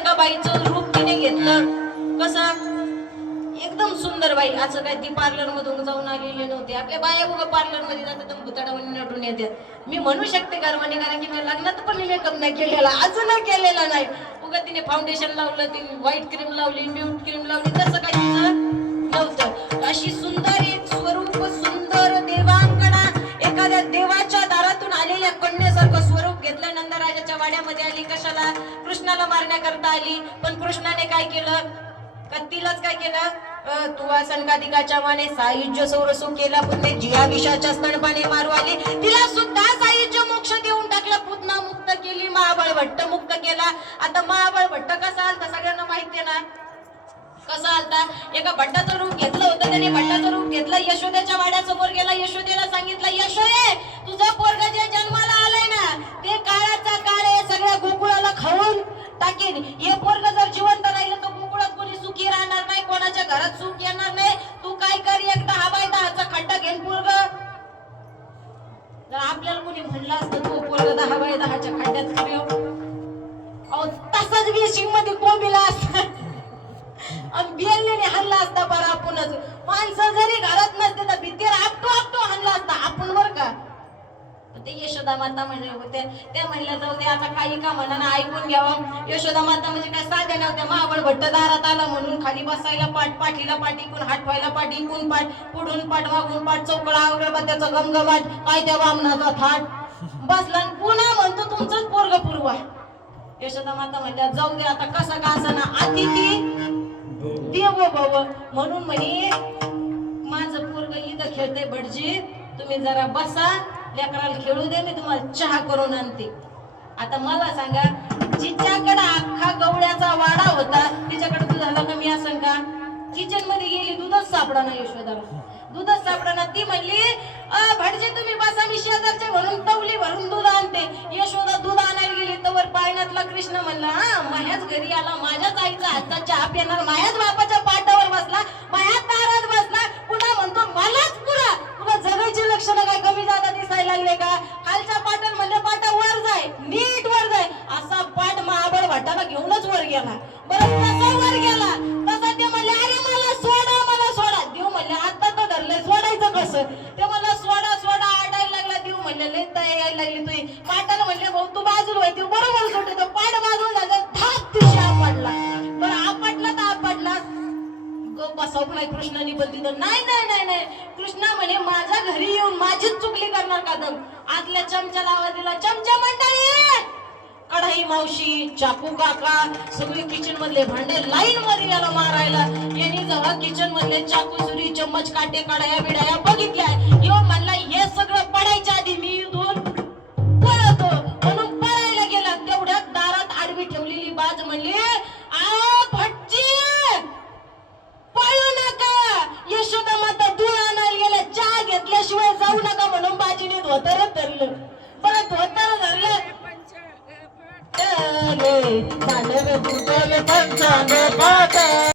एका बाईचं रूप तिने घेतलं. कसं एकदम सुंदर बाई. असं काय ती पार्लर मधून जाऊन आलेली नव्हती. आपल्या बाया उगा पार्लर मध्ये जातात भुताडावणी नटून येतात. मी म्हणू शकते गर्वाने, कारण की मी लग्नात पण मेकअप नाही केलेला, अजून केलेला नाही. उगा तिने फाउंडेशन लावलं, ती व्हाईट क्रीम लावली, म्यूट क्रीम लावली, तसं काही तिचं नव्हतं. अशी सुंदर एक स्वरूप, सुंदर देवांगना, एखाद्या देवाच्या दारातून आलेल्या कन्येसारखं स्वरूप घेतलं. नंदराजाच्या वाड्यामध्ये आली. कशाला? कृष्णाला मारण्याकरता आली. पण कृष्णाने काय केलं? कत्तीलाच काय केलं? तू असंकाधिकाच्या माने सायुज्य सौरसो केला, पुन्हा जिया विषाच्या स्तनपाने मारू आली. तिला सुद्धा सायुज्य मोक्ष देऊन टाकला. पुतना मुक्त केली, महाबळ भट्ट मुक्त केला. आता महाबळ भट्ट कसा आलता सगळ्यांना माहितीये ना? कसा आलता? एका भट्टाचं रूप घेतलं होतं त्याने. भट्टाचं रूप घेतलं, यशोदेच्या वाड्यासमोर गेला. यशोदेला सांगितलं, यशोदे तुझं पोरग जे जन्माला आलंय ना, ते काळाचा काळ आहे, सगळ्या गोकुळाला खाऊन टाकेन. हे पोरग जर जिवंत राहिलं तर गोकुळात कोणी सुखी राहणार नाही, कोणाच्या घरात सुख येणार नाही. तू काय कर, एक 10x10चा खड्डा घेऊन पोरग. जर आपल्याला कोणी म्हणलं असतं तू पोरग 10x10च्या खड्ड्यात करूया, तसाच वेशिंग मध्ये कोंबीला असत आणि बियाल्याने हल्ला असता. बरं आपणच माणसं जरी घरात नसते तर भीतीवर आपटो आपटो हल्ला असता आपण, बर का? ते यशोदा माता म्हणले होते, ते म्हणल्या जाऊ दे आता काही का म्हणा, ऐकून घ्यावं. यशोदा माता म्हणजे काय साध्या नव्हत्या. महाबळ भट्ट दारात आला म्हणून खाली बसायला पाठ, पाठीला पाठ इकून, हात ठेवायला पाठ इकून, पाठ पुढून पाठ, मागून पाठ, चौकडा अगरबत्त्याचा गमगमाट, काय त्या वामनाचा थाट बसला. पुन्हा म्हणतो तुमचंच पोरग पुरवा. यशोदा माता म्हणल्या जाऊ दे आता कसा का असना, अतिथी देवो भव. म्हणून म्हणे माझं पोरग इथं खेळते भटजी, तुम्ही जरा बसा, लेकराला खेळू दे, मी तुम्हाला चहा करून आणते. आता मला सांगा, जिच्याकडे अख्खा गवळ्याचा वाडा होता तिच्याकडे दुधाला कमी असेल का? किचन मध्ये गेली, दूधच सापडा ना यशोदाला, दूधच सापडा ना. ती म्हणली भटजी तुम्ही बसा, मी शेजारच्या भरून तवली भरून दूध आणते. यशोदा दूध आणायला गेली तर पाळण्यातला कृष्ण म्हणला, हा माझ्याच घरी आला, माझ्याच आईचा हातचा चहा पिणार, माझ्याच बापाच्या पाटावर बसला, माझ्याच दारात बसला, पुन्हा म्हणतो मलाच पुरा. तुला जगायची लक्षणं काय कमी जादा दिसायला लागले का? खालच्या पाटात म्हणले पाटा वर जाय, नीट वर जाय. असा पाठ महाबळ भट्टाला घेऊनच वर गेला. बरं कसा वर गेला? तसा ते म्हणले अरे मला सोडा, मला सोडा. देव म्हणले आता तर धरलंय, सोडायचं कसं? ते मला सोडा सोडा आडायला लागला. देव म्हणले लय तया यायला लागली तुझी. पाटाला म्हणले भाऊ तू बाजूला व्हायची, बरोबर सोडतो. पाठ बाजूला झालं, धाप तिशी आपटला. बरं आपटला तर आपटला, बसवलाय कृष्णाने. पण तिथं नाही नाही नाही नाही, कृष्णा म्हणे माझ्या घरी येऊन माझीच चुकली करणार का? दम आतल्या चमच्याला आवाज दिला, चमचा मंडळी, कढाई मावशी, चाकू काका, सगळे किचन मधले भांडे लाईन मध्ये याला मारायला. यांनी जेव्हा किचन मधले चाकू, सुरी, चम्मच, काटे, कढाया बिडाया बघितल्या, यो म्हणला हे सगळं पडायच्या आधी मी इथून पळतो, म्हणून पळायला गेला. तेवढ्यात दारात आडवी ठेवलेली बाज म्हणली, आ भटजी पळू नका, यशोदा माता दूध आणायला गेल्या, चहा घेतल्याशिवाय जाऊ नका. म्हणून बाजीने धोतर धरलं. बरं धोतर धरलं, झालं